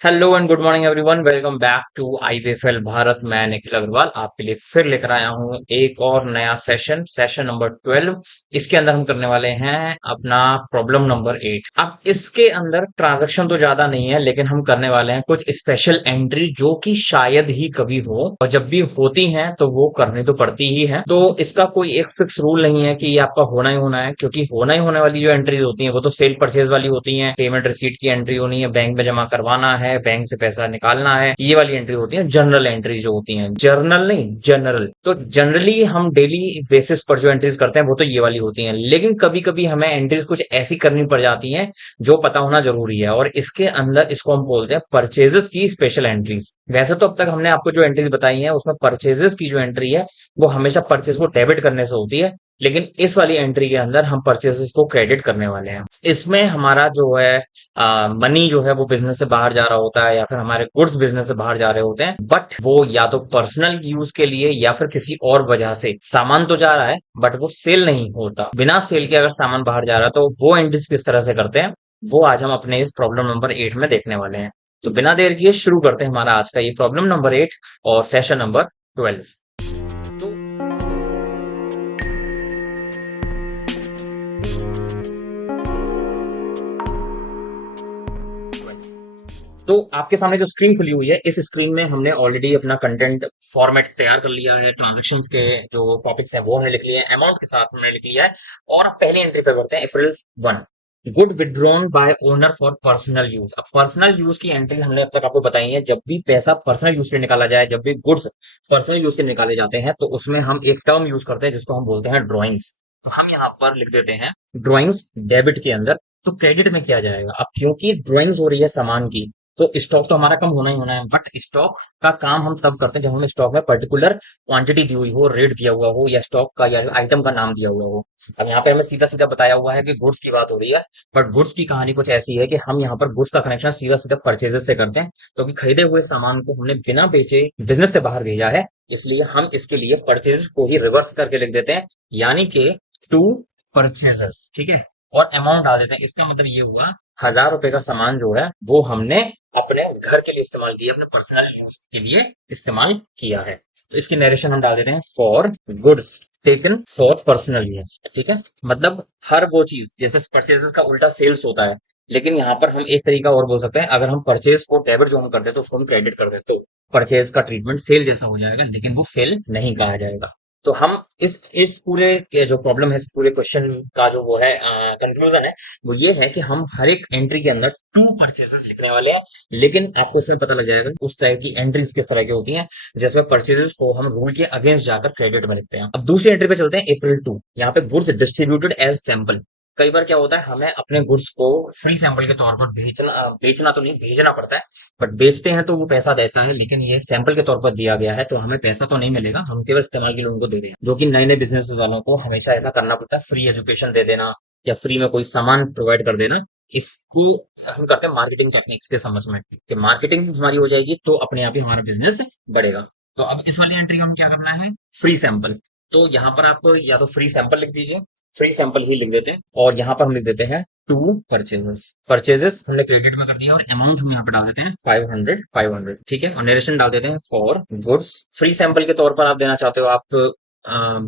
Hello and good morning everyone. Welcome back to IBFL Bharat. मैं निखिल अग्रवाल आपके लिए फिर लेकर आया हूँ एक और नया सेशन नंबर 12। इसके अंदर हम करने वाले हैं अपना प्रॉब्लम नंबर 8। अब इसके अंदर ट्रांजैक्शन तो ज्यादा नहीं है, लेकिन हम करने वाले हैं कुछ स्पेशल एंट्री जो कि शायद ही कभी हो, और जब भी होती हैं तो वो करनी तो पड़ती ही है। तो इसका कोई एक फिक्स रूल नहीं है कि ये आपका होना ही होना है, क्योंकि होना ही होने वाली जो एंट्रीज होती हैं वो तो सेल परचेज वाली होती हैं। पेमेंट रिसीट की एंट्री होनी है, बैंक में जमा करवाना है, बैंक से पैसा निकालना है, ये वाली एंट्री होती है। जनरल एंट्री जो होती है, जर्नल नहीं जनरल। तो जनरली हम डेली बेसिस पर जो एंट्रीज करते हैं वो तो ये वाली होती हैं, लेकिन कभी कभी हमें एंट्रीज कुछ ऐसी करनी पड़ जाती हैं जो पता होना जरूरी है, और इसके अंदर इसको हम बोलते हैं परचेजेस की स्पेशल एंट्रीज। वैसे तो अब तक हमने आपको जो एंट्रीज बताई हैं उसमें परचेजेस की जो एंट्री है वो हमेशा परचेज को डेबिट करने से होती है, लेकिन इस वाली एंट्री के अंदर हम परचेजेस को क्रेडिट करने वाले हैं। इसमें हमारा जो है मनी जो है वो बिजनेस से बाहर जा रहा होता है, या फिर हमारे गुड्स बिजनेस से बाहर जा रहे होते हैं, बट वो या तो पर्सनल यूज के लिए या फिर किसी और वजह से सामान तो जा रहा है बट वो सेल नहीं होता। बिना सेल के अगर सामान बाहर जा रहा है तो वो एंट्रीज किस तरह से करते हैं वो आज हम अपने इस प्रॉब्लम नंबर 8 में देखने वाले हैं। तो बिना देर किए शुरू करते हैं हमारा आज का ये प्रॉब्लम नंबर 8 और सेशन नंबर 12। तो तो आपके सामने जो स्क्रीन खुली हुई है, इस स्क्रीन में हमने ऑलरेडी अपना कंटेंट फॉर्मेट तैयार कर लिया है। ट्रांजेक्शन्स के जो टॉपिक्स हैं वो हमने लिख लिया है, अमाउंट के साथ हमने लिख लिया है। और अब पहली एंट्री पे करते हैं, April 1। Good withdrawn bye owner for personal use. अब पर्सनल यूज की एंट्री हमने अब तक आपको बताई है। जब भी पैसा पर्सनल यूज के लिए निकाला जाए, जब भी गुड्स पर्सनल यूज के लिए निकाले जाते हैं, तो उसमें हम एक टर्म यूज करते हैं जिसको हम बोलते हैं ड्रॉइंग्स। तो हम यहाँ पर लिख देते हैं ड्रॉइंग्स डेबिट के अंदर। तो क्रेडिट में किया जाएगा। अब क्योंकि ड्रॉइंग्स हो रही है सामान की, तो स्टॉक तो हमारा कम होना ही होना है, बट स्टॉक का काम हम तब करते हैं जब हमें स्टॉक में पर्टिकुलर क्वांटिटी दी हुई हो, रेट दिया हुआ हो, या स्टॉक का या आइटम का नाम दिया हुआ हो। अब यहाँ पे हमें सीधा सीधा बताया हुआ है कि गुड्स की बात हो रही है, बट गुड्स की कहानी कुछ ऐसी है कि हम यहाँ पर गुड्स का कनेक्शन सीधा सीधा परचेजेस से करते हैं, क्योंकि खरीदे हुए सामान को हमने बिना बेचे बिजनेस से बाहर भेजा है। इसलिए हम इसके लिए परचेजेस को ही रिवर्स करके लिख देते हैं, यानी कि टू परचेजेस। ठीक है, और अमाउंट डाल देते हैं। इसका मतलब ये हुआ 1000 रुपए का सामान जो है वो हमने अपने घर के लिए इस्तेमाल किया, अपने पर्सनल यूज के लिए इस्तेमाल किया है। तो इसकी नरेशन हम डाल देते हैं for goods taken for personal use. ठीक है, मतलब हर वो चीज, जैसे परचेजेस का उल्टा सेल्स होता है, लेकिन यहाँ पर हम एक तरीका और बोल सकते हैं। अगर हम परचेज को डेबिट जो हम करते हैं तो उसको हम क्रेडिट कर देते, तो परचेज का ट्रीटमेंट सेल जैसा हो जाएगा, लेकिन वो सेल नहीं कहा जाएगा। तो हम इस पूरे के जो प्रॉब्लम है, इस पूरे क्वेश्चन का जो वो है कंक्लूजन है, वो ये है कि हम हर एक एंट्री के अंदर टू परचेजेस लिखने वाले हैं। लेकिन आपको इसमें पता लग जाएगा कि उस तरह की एंट्रीज किस तरह की होती हैं, जिसमें परचेजेस को हम रूल के अगेंस्ट जाकर क्रेडिट में लिखते हैं। अब दूसरी एंट्री पे चलते हैं, April 2। यहाँ पे गुड्स डिस्ट्रीब्यूटेड एज सैंपल। कई बार क्या होता है, हमें अपने गुड्स को फ्री सैंपल के तौर पर बेचना तो नहीं, भेजना पड़ता है। बट बेचते हैं तो वो पैसा देता है, लेकिन ये सैंपल के तौर पर दिया गया है तो हमें पैसा तो नहीं मिलेगा, हम केवल इस्तेमाल के लिए उनको दे रहे हैं। जो कि नए नए बिजनेस वालों को हमेशा ऐसा करना पड़ता है, फ्री एजुकेशन दे देना या फ्री में कोई सामान प्रोवाइड कर देना। इसको हम करते हैं मार्केटिंग टेक्निक्स के समझ में, कि मार्केटिंग हमारी हो जाएगी तो अपने आप ही हमारा बिजनेस बढ़ेगा। तो अब इस वाली एंट्री में हम क्या करना है, फ्री सैंपल। तो यहाँ पर आपको या तो फ्री सैंपल लिख दीजिए, फ्री सैंपल ही लिख देते हैं, और यहाँ पर हम लिख देते हैं टू परचेजेस। परचेजेस हमने क्रेडिट में कर दिया, और अमाउंट हम यहाँ पे डाल देते हैं 500। ठीक है, और नरेशन डाल देते हैं फॉर गुड्स। फ्री सैंपल के तौर पर आप देना चाहते हो, आप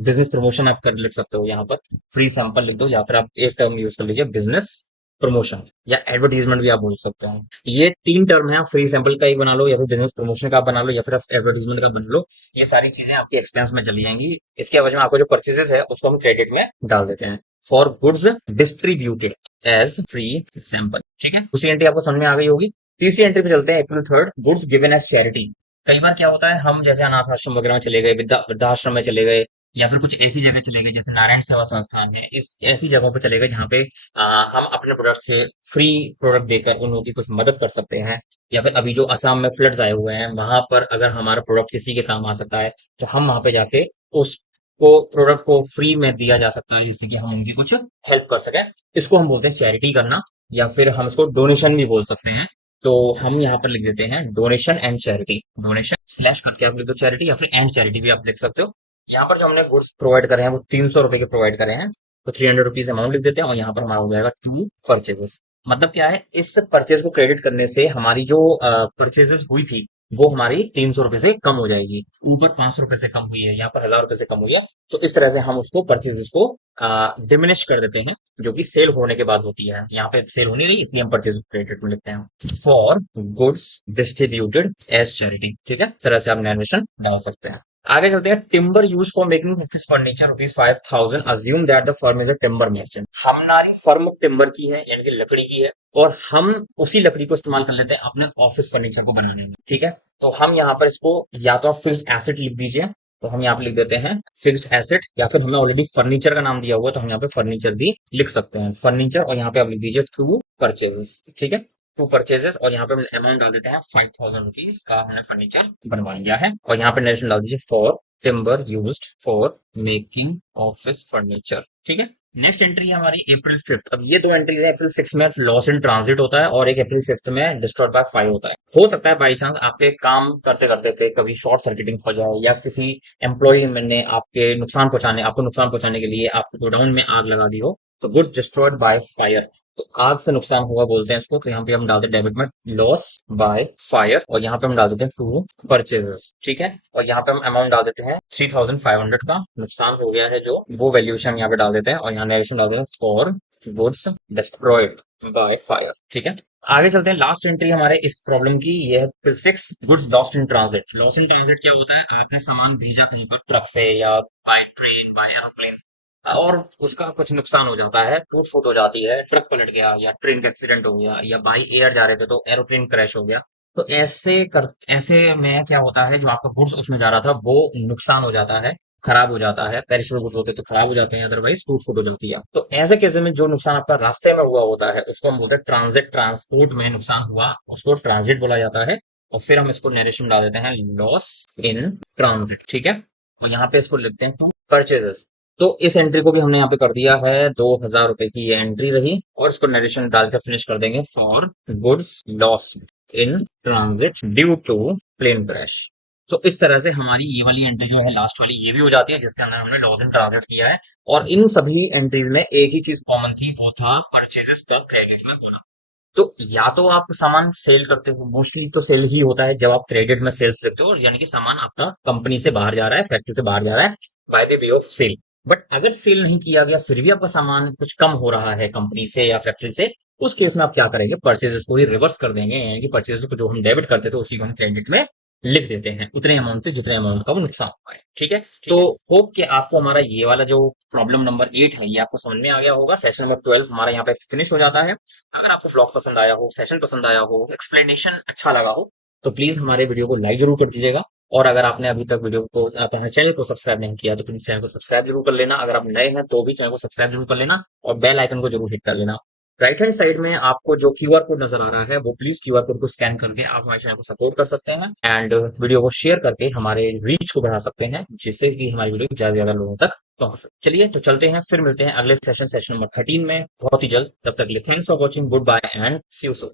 बिजनेस प्रमोशन आप कर लिख सकते हो, यहाँ पर फ्री सैंपल लिख दो, या फिर आप एक टर्म यूज कर लीजिए, बिजनेस प्रमोशन या एडवर्टीजमेंट भी आप बोल सकते हो। ये तीन टर्म है, आप फ्री सैंपल का एक बना लो, या फिर बिजनेस प्रमोशन का आप बना लो, या फिर आप एडवर्टीजमेंट का बना लो। ये सारी चीजें आपके एक्सपेंस में चली जाएंगी। इसके एवज में आपको जो परचेजेस है उसको हम क्रेडिट में डाल देते हैं, for goods distributed as free sample. ठीक है, दूसरी एंट्री आपको समझ में आ गई होगी। तीसरी एंट्री पे चलते हैं, April 3, goods given as charity. कई बार क्या होता है, हम जैसे अनाथ आश्रम वगैरह में चले गए, वृद्धाश्रम में चले गए, या फिर कुछ ऐसी जगह चले गए जैसे नारायण सेवा संस्थान है, इस ऐसी जगहों पे चले गए जहाँ पे हम अपने प्रोडक्ट से फ्री प्रोडक्ट देकर उन लोगों की कुछ मदद कर सकते हैं। या फिर अभी जो असम में फ्लड्स आए हुए हैं, वहां पर अगर हमारा प्रोडक्ट किसी के काम आ सकता है, तो हम वहां पे जाके उसको प्रोडक्ट को फ्री में दिया जा सकता है, जिससे कि हम उनकी कुछ हेल्प कर सकें। इसको हम बोलते हैं चैरिटी करना, या फिर हम इसको डोनेशन भी बोल सकते हैं। तो हम यहाँ पर लिख देते हैं donation and charity. Donation slash करके आप लिख दो चैरिटी, या फिर एंड चैरिटी भी आप लिख सकते हो। यहाँ पर जो हमने गुड्स प्रोवाइड करे हैं वो 300 रुपए के प्रोवाइड करे हैं, तो 300 रुपीज अमाउंट लिख देते हैं, और यहाँ पर हमारा हो जाएगा टू परचेजेस। मतलब क्या है, इस परचेज को क्रेडिट करने से हमारी जो परचेजेस हुई थी वो हमारी 300 रुपए से कम हो जाएगी। ऊपर 500 रुपए से कम हुई है, यहाँ पर 1000 रुपए से कम हुई है, तो इस तरह से हम उसको परचेजेस को डिमिनिश कर देते हैं, जो कि सेल होने के बाद होती है। यहाँ पे सेल होनी नहीं, इसलिए हम परचेज क्रेडिट में लिखते हैं। For goods distributed as charity, ठीक है, इस तरह से आप नरेशन डाल सकते हैं। आगे चलते हैं। Timber use for making office furniture ₹5,000। Assume that the firm is a timber merchant. हमारी फर्म टिम्बर की है, यानी कि लकड़ी की है, और हम उसी लकड़ी को इस्तेमाल कर लेते हैं अपने ऑफिस फर्नीचर को बनाने में, ठीक है। तो हम यहाँ पर इसको या तो आप फिक्स्ड एसेट लिख दीजिए, तो हम यहाँ पे लिख देते हैं फिक्स्ड एसेट, या फिर हमें ऑलरेडी फर्नीचर का नाम दिया हुआ है तो हम यहाँ पे फर्नीचर भी लिख सकते हैं, फर्नीचर। और यहाँ पे आप लिख दीजिए टू परचेजेस, ठीक है, टू परचेजेस। और यहाँ पे हम अमाउंट डाल देते हैं ₹5,000 का हमने फर्नीचर बनवा लिया है। और यहाँ पे नरेशन डाल दीजिए for timber used for making office furniture, ठीक है। नेक्स्ट एंट्री है हमारी April 5। अब ये दो एंट्रीज है। April 6 में लॉस इन ट्रांजिट होता है और एक April 5 में डिस्ट्रॉयड बाय फायर होता है। हो सकता है बाई चांस आपके काम करते करते पे कभी शॉर्ट सर्किटिंग हो जाए, या किसी एम्प्लॉय ने आपको नुकसान पहुंचाने के लिए आपके गोडाउन में आग लगा दी हो, तो गुड्स डिस्ट्रॉयड बाय फायर, तो आग से नुकसान हुआ बोलते हैं इसको। तो यहाँ पे हम डालते हैं डेबिट में लॉस बाय फायर, और यहाँ पे हम डाल देते हैं टू परचेजेस, ठीक है। और यहाँ पे हम अमाउंट डाल देते हैं 3,500 का नुकसान हो गया है, जो वो वैल्यूएशन यहाँ पे डाल देते हैं। और यहाँ नरेशन डाल देते हैं for goods destroyed by fire, ठीक है। आगे चलते हैं। लास्ट एंट्री हमारे इस प्रॉब्लम की ये है April 6। Goods lost in transit. Lost in transit क्या होता है, आपने सामान भेजा कहीं पर ट्रक से या बाय ट्रेन, बाय एरोप्लेन, और उसका कुछ नुकसान हो जाता है, टूट फूट हो जाती है, ट्रक पलट गया, या ट्रेन का एक्सीडेंट हो गया, या बाई एयर जा रहे थे तो एरोप्लेन क्रैश हो गया। तो ऐसे में क्या होता है, जो आपका गुड्स उसमें जा रहा था वो नुकसान हो जाता है, खराब हो जाता है। पेरिशेबल गुड्स होते हैं तो खराब हो जाते हैं, अदरवाइज टूट फूट हो जाती है। तो ऐसे केस में जो नुकसान आपका रास्ते में हुआ होता है उसको हम बोलते हैं ट्रांजिट। ट्रांसपोर्ट में नुकसान हुआ उसको ट्रांजिट बोला जाता है। और फिर हम इसको नरेशन डाल देते हैं लॉस इन ट्रांजिट, ठीक है। और यहाँ पे इसको लिखते हैं परचेजेस। तो इस एंट्री को भी हमने यहाँ पे कर दिया है, ₹2,000 की ये एंट्री रही, और इसको नरेशन डाल के फिनिश कर देंगे for goods loss in transit due to plane crash. तो इस तरह से हमारी ये वाली एंट्री जो है लास्ट वाली, ये भी हो जाती है, जिसके अंदर हमने लॉस इन ट्रांजिट किया है। और इन सभी एंट्रीज में एक ही चीज कॉमन थी, वो था परचेजेस का क्रेडिट में होना। तो या तो आप सामान सेल करते हो, मोस्टली तो सेल ही होता है जब आप क्रेडिट में सेल्स लिखते हो, यानी कि सामान आपका कंपनी से बाहर जा रहा है, फैक्ट्री से बाहर जा रहा है by the way of sale. But अगर सेल नहीं किया गया फिर भी आपका सामान कुछ कम हो रहा है कंपनी से या फैक्ट्री से, उस केस में आप क्या करेंगे, परचेजेस को ही रिवर्स कर देंगे, यानी कि परचेजेस को जो हम डेबिट करते थे उसी को हम क्रेडिट में लिख देते हैं, उतने अमाउंट से जितने अमाउंट का वो नुकसान हुआ है, ठीक है। तो होप कि आपको हमारा ये वाला जो प्रॉब्लम नंबर 8 है ये आपको समझ में आ गया होगा। सेशन नंबर 12 हमारा यहाँ पे फिनिश हो जाता है। अगर आपको व्लॉग पसंद आया हो, सेशन पसंद आया हो, एक्सप्लेनेशन अच्छा लगा हो, तो प्लीज हमारे वीडियो को लाइक जरूर कर दीजिएगा। और अगर आपने अभी तक वीडियो को अपने चैनल को सब्सक्राइब नहीं किया तो प्लीज चैनल को सब्सक्राइब जरूर कर लेना। अगर आप नए हैं तो भी चैनल को सब्सक्राइब जरूर कर लेना, और बेल आइकन को जरूर हिट कर लेना। राइट हैंड साइड में आपको जो क्यूआर कोड नजर आ रहा है, वो प्लीज क्यूआर कोड को स्कैन करके आप हमारे चैनल को सपोर्ट कर सकते हैं, एंड वीडियो को शेयर करके हमारे रीच को बढ़ा सकते हैं, जिससे कि हमारी वीडियो ज्यादा से ज्यादा लोगों तक पहुंच सके। चलिए तो चलते हैं, फिर मिलते हैं अगले सेशन नंबर 13 में बहुत ही जल्द। तब तक के लिए thanks for watching, good bye and see you soon.